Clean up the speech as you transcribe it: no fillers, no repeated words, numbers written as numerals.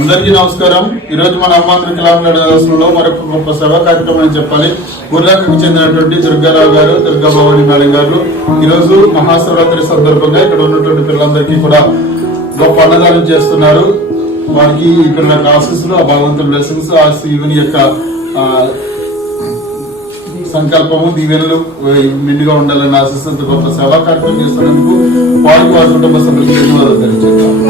అందరికీ నమస్కారం. ఈ రోజు మన అమ్మాంధ్ర కిలాంలో మరొక గొప్ప సభా కార్యక్రమం అని చెప్పాలి. ఊర్లకు చెందినటువంటి దుర్గారావు గారు, దుర్గాబాబు మేడం గారు ఈ రోజు మహాశివరాత్రి సందర్భంగా ఇక్కడ ఉన్నటువంటి పిల్లలందరికీ కూడా గొప్ప అన్నదానం చేస్తున్నారు. వారికి ఇక్కడ నాకు ఆశీస్సులు, ఆ భగవంతుడి బ్లెస్సింగ్స్, ఆ శివుని యొక్క సంకల్పము, దీవెనలు మెండుగా ఉండాలని ఆశిస్తున్న గొప్ప సభా కార్యక్రమం చేస్తున్నందుకు వారికి వారి కుటుంబ సభ్యులకు ధన్యవాదాలు తెలియజేస్తాం.